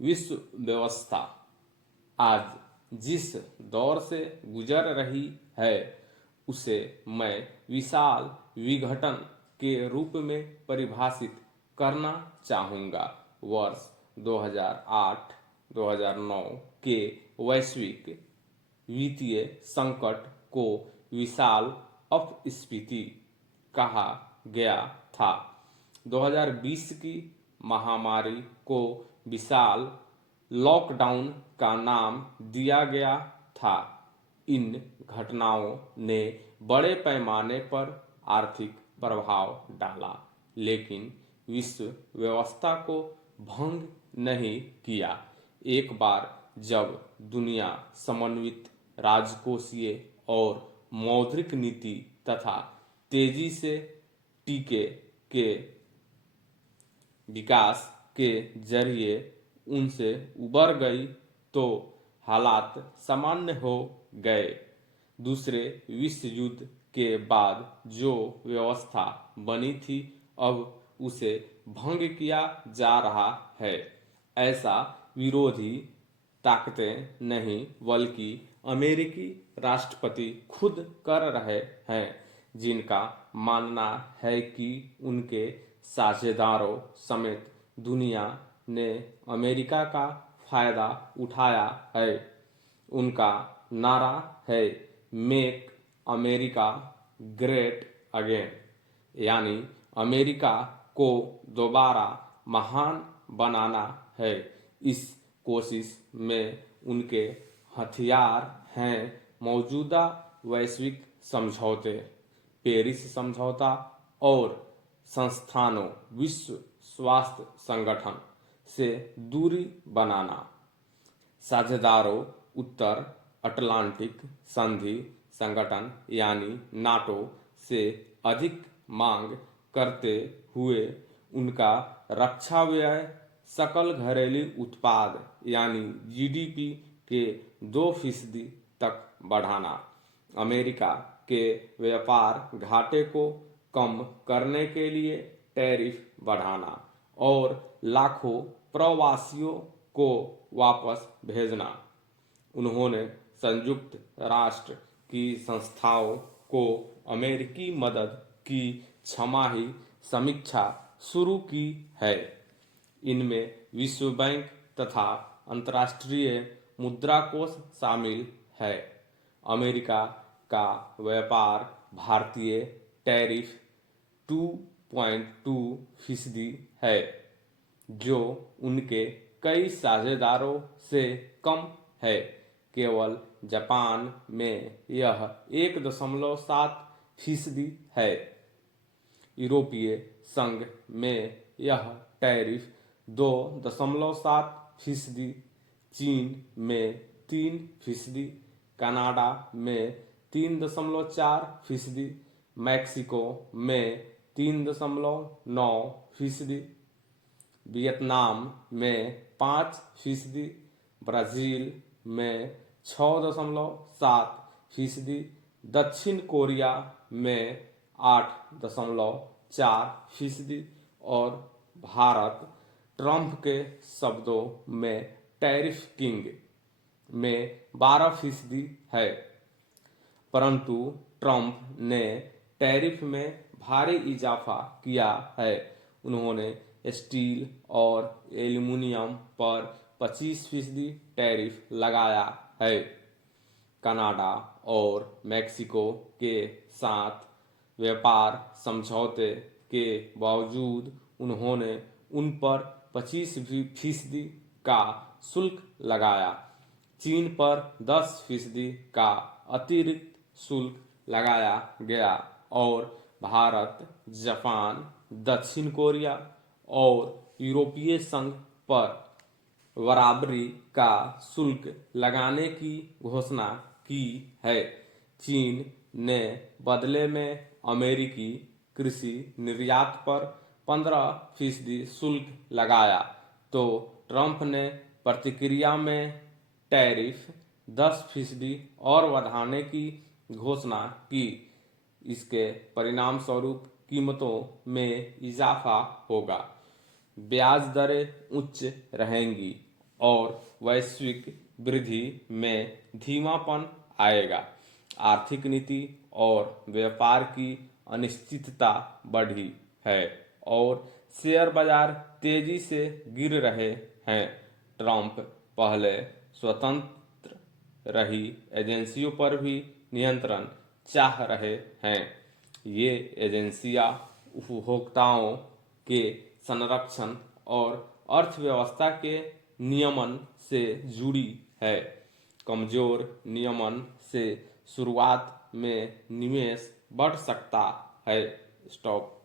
विश्व व्यवस्था आज जिस दौर से गुजर रही है उसे मैं विशाल विघटन के रूप में परिभाषित करना चाहूँगा। वर्ष 2008-2009 के वैश्विक वित्तीय संकट को विशाल अपस्फीति कहा गया था। 2020 की महामारी को विशाल लॉकडाउन का नाम दिया गया था। इन घटनाओं ने बड़े पैमाने पर आर्थिक प्रभाव डाला, लेकिन विश्व व्यवस्था को भंग नहीं किया। एक बार जब दुनिया समन्वित राजकोषीय और मौद्रिक नीति तथा तेजी से टीके के विकास के जरिए उनसे उबर गई तो हालात सामान्य हो गए। दूसरे विश्व युद्ध के बाद जो व्यवस्था बनी थी अब उसे भंग किया जा रहा है। ऐसा विरोधी ताकतें नहीं बल्कि अमेरिकी राष्ट्रपति खुद कर रहे हैं, जिनका मानना है कि उनके साझेदारों समेत दुनिया ने अमेरिका का फायदा उठाया है। उनका नारा है मेक अमेरिका ग्रेट अगेन, यानी अमेरिका को दोबारा महान बनाना है। इस कोशिश में उनके हथियार हैं मौजूदा वैश्विक समझौते, पेरिस समझौता और संस्थानों, विश्व स्वास्थ्य संगठन से दूरी बनाना, साझेदारों, उत्तर अटलांटिक संधि संगठन यानी नाटो से अधिक मांग करते हुए उनका रक्षा व्यय सकल घरेलू उत्पाद यानी जीडीपी के 2% तक बढ़ाना, अमेरिका के व्यापार घाटे को कम करने के लिए टैरिफ बढ़ाना और लाखों प्रवासियों को वापस भेजना। उन्होंने संयुक्त राष्ट्र की संस्थाओं को अमेरिकी मदद की छमाही समीक्षा शुरू की है। इनमें विश्व बैंक तथा अंतर्राष्ट्रीय मुद्रा कोष शामिल है। अमेरिका का व्यापार भारतीय टैरिफ 2.2% है, जो उनके कई साझेदारों से कम है। केवल जापान में यह 1.7% है। यूरोपीय संघ में यह टैरिफ 2.7%, चीन में 3%, कनाडा में 3.4%, मैक्सिको में 3.9%, वियतनाम में 5%, ब्राजील में 6.7%, दक्षिण कोरिया में 8.4% और भारत ट्रंप के शब्दों में टैरिफ किंग में 12% है। परंतु ट्रंप ने टैरिफ में भारी इजाफा किया है। उन्होंने स्टील और एल्यूमीनियम पर 25% टैरिफ लगाया है। कनाडा और मैक्सिको के साथ व्यापार समझौते के बावजूद उन्होंने उन पर 25% का शुल्क लगाया। चीन पर 10% का अतिरिक्त शुल्क लगाया गया और भारत, जापान, दक्षिण कोरिया और यूरोपीय संघ पर बराबरी का शुल्क लगाने की घोषणा की है। चीन ने बदले में अमेरिकी कृषि निर्यात पर 15% शुल्क लगाया, तो ट्रंप ने प्रतिक्रिया में टैरिफ 10% और बढ़ाने की घोषणा की। इसके परिणाम स्वरूप कीमतों में इजाफा होगा, ब्याज दरें उच्च रहेंगी और वैश्विक वृद्धि में धीमापन आएगा। आर्थिक नीति और व्यापार की अनिश्चितता बढ़ी है और शेयर बाजार तेजी से गिर रहे हैं। ट्रंप पहले स्वतंत्र रही एजेंसियों पर भी नियंत्रण चाह रहे हैं। ये एजेंसियां उपभोक्ताओं के संरक्षण और अर्थव्यवस्था के नियमन से जुड़ी है। कमजोर नियमन से शुरुआत में निवेश बढ़ सकता है। स्टॉक